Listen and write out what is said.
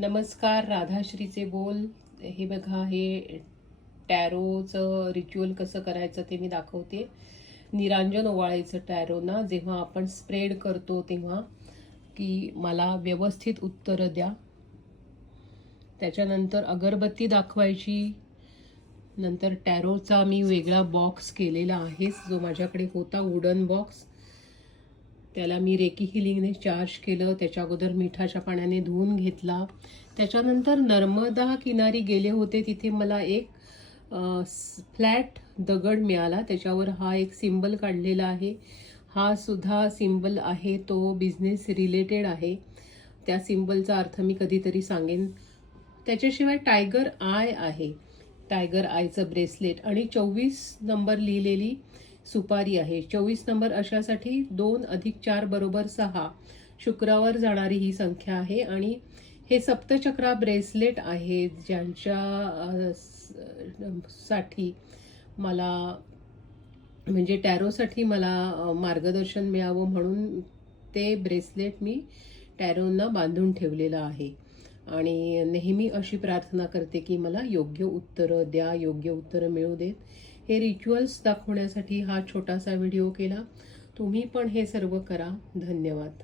नमस्कार, राधाश्रीचे बोल. हे बघा, हे टॅरोचं रिच्युअल कसं करायचं ते मी दाखवते. निरांजन ओवाळायचं टॅरोना जेव्हा आपण स्प्रेड करतो तेव्हा, की मला व्यवस्थित उत्तरं द्या. त्याच्यानंतर अगरबत्ती दाखवायची. नंतर टॅरोचा मी वेगळा बॉक्स केलेला आहे, जो माझ्याकडे होता वुडन बॉक्स. त्याला मी रेकी हिलिंगने चार्ज केलं. त्याच्या अगोदर मिठाच्या पाण्याने धुवून घेतला. त्याच्यानंतर नर्मदा किनारी गेले होते, तिथे मला एक फ्लॅट दगड मिळाला. त्याच्यावर हा एक सिम्बल काढलेला आहे. हा सुद्धा सिम्बल आहे तो बिझनेस रिलेटेड आहे. त्या सिम्बलचा अर्थ मी कधीतरी सांगेन. त्याच्याशिवाय टायगर आय आहे, टायगर आयचं ब्रेसलेट आणि 24 नंबर लिहिलेली सुपारी आहे. 24 नंबर अशासाठी 2 + 4 = 6 शुक्रावर जाणारी ही संख्या आहे. आणि हे सप्तचक्रा ब्रेसलेट आहे, ज्यांच्या साठी मला म्हणजे टॅरोसाठी मला मार्गदर्शन मिळावं म्हणून ते ब्रेसलेट मी टॅरोना बांधून ठेवलेलं आहे. आणि नेहमी अशी प्रार्थना करते की मला योग्य उत्तरं द्या, योग्य उत्तरं मिळू देत. हे रिच्युअल्स दाखवण्यासाठी हा छोटासा व्हिडिओ केला. तुम्ही पण हे सर्व करा. धन्यवाद.